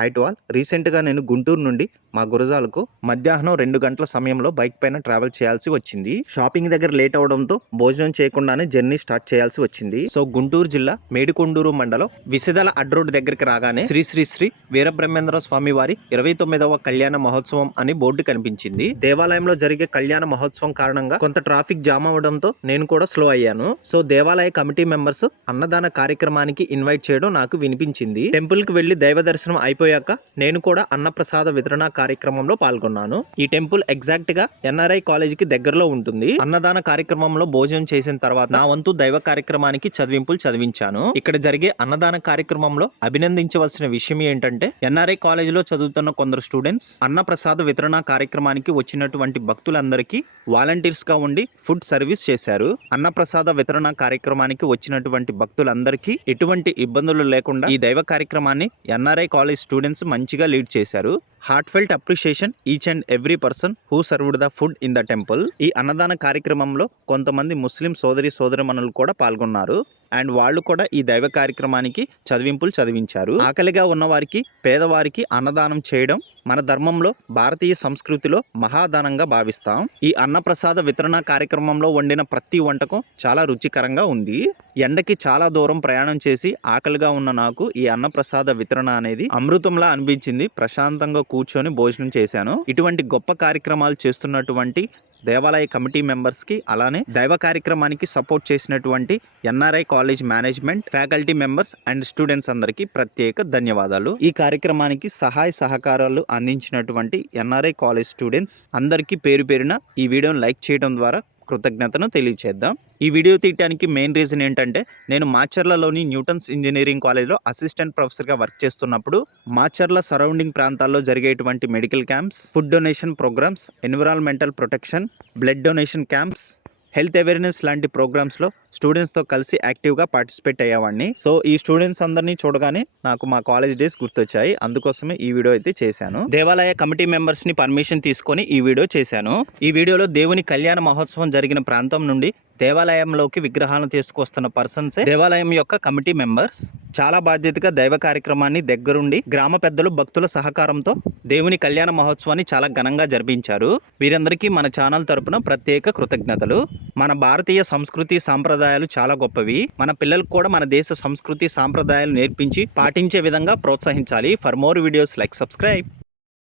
Height wall. రీసెంట్గా నేను గుంటూరు నుండి మా గురజాలకు మధ్యాహ్నం 2 గంటల సమయంలో బైక్ పైన ట్రావెల్ చేయాల్సి వచ్చింది. షాపింగ్ దగ్గర లేట్ అవడంతో భోజనం చేయకుండానే జర్నీ స్టార్ట్ చేయాల్సి వచ్చింది. సో గుంటూరు జిల్లా మేడికొండూరు మండలం విసిదల అడ్రోడ్ దగ్గరికి రాగానే శ్రీ శ్రీ శ్రీ వీరబ్రహ్మేంద్ర స్వామి వారి 29వ కళ్యాణ మహోత్సవం అని బోర్డు కనిపించింది. దేవాలయంలో జరిగే కళ్యాణ మహోత్సవం కారణంగా కొంత ట్రాఫిక్ జామ్ అవడంతో నేను కూడా స్లో అయ్యాను. సో దేవాలయ కమిటీ మెంబర్స్ అన్నదాన కార్యక్రమానికి ఇన్వైట్ చేయడం నాకు వినిపించింది. టెంపుల్ కి వెళ్లి దైవ దర్శనం అయిపోయాక నేను కూడా అన్నప్రసాద వితరణ కార్యక్రమంలో పాల్గొన్నాను. ఈ టెంపుల్ ఎగ్జాక్ట్ గా ఎన్ఆర్ఐ కాలేజ్ కి దగ్గరలో ఉంటుంది. అన్నదాన కార్యక్రమంలో భోజనం చేసిన తర్వాత నా వంతు దైవ కార్యక్రమానికి చదివింపులు చదివించాను. ఇక్కడ జరిగే అన్నదాన కార్యక్రమంలో అభినందించవలసిన విషయం ఏంటంటే ఎన్ఆర్ఐ కాలేజ్ లో చదువుతున్న కొందరు స్టూడెంట్స్ అన్నప్రసాద వితరణ కార్యక్రమానికి వచ్చినటువంటి భక్తులందరికీ వాలంటీర్స్ గా ఉండి ఫుడ్ సర్వీస్ చేశారు. అన్నప్రసాద వితరణ కార్యక్రమానికి వచ్చినటువంటి భక్తులందరికీ ఎటువంటి ఇబ్బందులు లేకుండా ఈ దైవ కార్యక్రమాన్ని ఎన్ఆర్ఐ కాలేజ్ స్టూడెంట్స్ మంచిగా లీడ్ చేశారు. Heart felt appreciation each and every person who served the food in the temple. ఈ అన్నదాన కార్యక్రమంలో కొంతమంది ముస్లిం సోదరిమణులు కూడా పాల్గొన్నారు. అండ్ వాళ్ళు కూడా ఈ దైవ కార్యక్రమానికి చదివింపులు చదివించారు. ఆకలిగా ఉన్నవారికి పేదవారికి అన్నదానం చేయడం మన ధర్మంలో భారతీయ సంస్కృతిలో మహాదానంగా భావిస్తాం. ఈ అన్నప్రసాద వితరణ కార్యక్రమంలో వండిన ప్రతి వంటకం చాలా రుచికరంగా ఉంది. ఎండకి చాలా దూరం ప్రయాణం చేసి ఆకలిగా ఉన్న నాకు ఈ అన్నప్రసాద వితరణ అనేది అమృతంలా అనిపించింది. ప్రశాంతంగా కూర్చొని భోజనం చేశాను. ఇటువంటి గొప్ప కార్యక్రమాలు చేస్తున్నటువంటి దేవాలయ కమిటీ మెంబర్స్ కి అలానే దైవ కార్యక్రమానికి సపోర్ట్ చేసినటువంటి NRI college management, faculty members and students అందరికీ ప్రత్యేక ధన్యవాదాలు. ఈ కార్యక్రమానికి సహాయ సహకారాలు అందించినటువంటి ఎన్ఆర్ఐ కాలేజ్ స్టూడెంట్స్ అందరికీ పేరు పేరున ఈ వీడియోను లైక్ చేయడం ద్వారా కృతజ్ఞతను తెలియచేద్దాం. ఈ వీడియో తీయడానికి మెయిన్ రీజన్ ఏంటంటే నేను మాచర్లలోని న్యూటన్స్ ఇంజనీరింగ్ కాలేజ్లో అసిస్టెంట్ ప్రొఫెసర్గా వర్క్ చేస్తున్నప్పుడు మాచర్ల సరౌండింగ్ ప్రాంతాల్లో జరిగేటువంటి medical camps, food donation programs, environmental protection, blood donation camps, health awareness లాంటి ప్రోగ్రామ్స్లో స్టూడెంట్స్తో కలిసి యాక్టివ్గా పార్టిసిపేట్ అయ్యేవాడిని. సో ఈ స్టూడెంట్స్ అందరినీ చూడగానే నాకు మా కాలేజ్ డేస్ గుర్తొచ్చాయి. అందుకోసమే ఈ వీడియో అయితే చేశాను. దేవాలయ కమిటీ మెంబర్స్ని పర్మిషన్ తీసుకొని ఈ వీడియో చేశాను. ఈ వీడియోలో దేవుని కళ్యాణ మహోత్సవం జరిగిన ప్రాంతం నుండి దేవాలయంలోకి విగ్రహాలను తీసుకొస్తున్న పర్సన్సే దేవాలయం యొక్క కమిటీ మెంబర్స్. చాలా బాధ్యతగా దైవ కార్యక్రమాన్ని దగ్గరుండి గ్రామ పెద్దలు భక్తుల సహకారంతో దేవుని కళ్యాణ మహోత్సవాన్ని చాలా ఘనంగా జరిపించారు. వీరందరికీ మన ఛానల్ తరపున ప్రత్యేక కృతజ్ఞతలు. మన భారతీయ సంస్కృతి సాంప్రదాయాలు చాలా గొప్పవి. మన పిల్లలకు కూడా మన దేశ సంస్కృతి సాంప్రదాయాలు నేర్పించి పాటించే విధంగా ప్రోత్సహించాలి. For more videos like subscribe.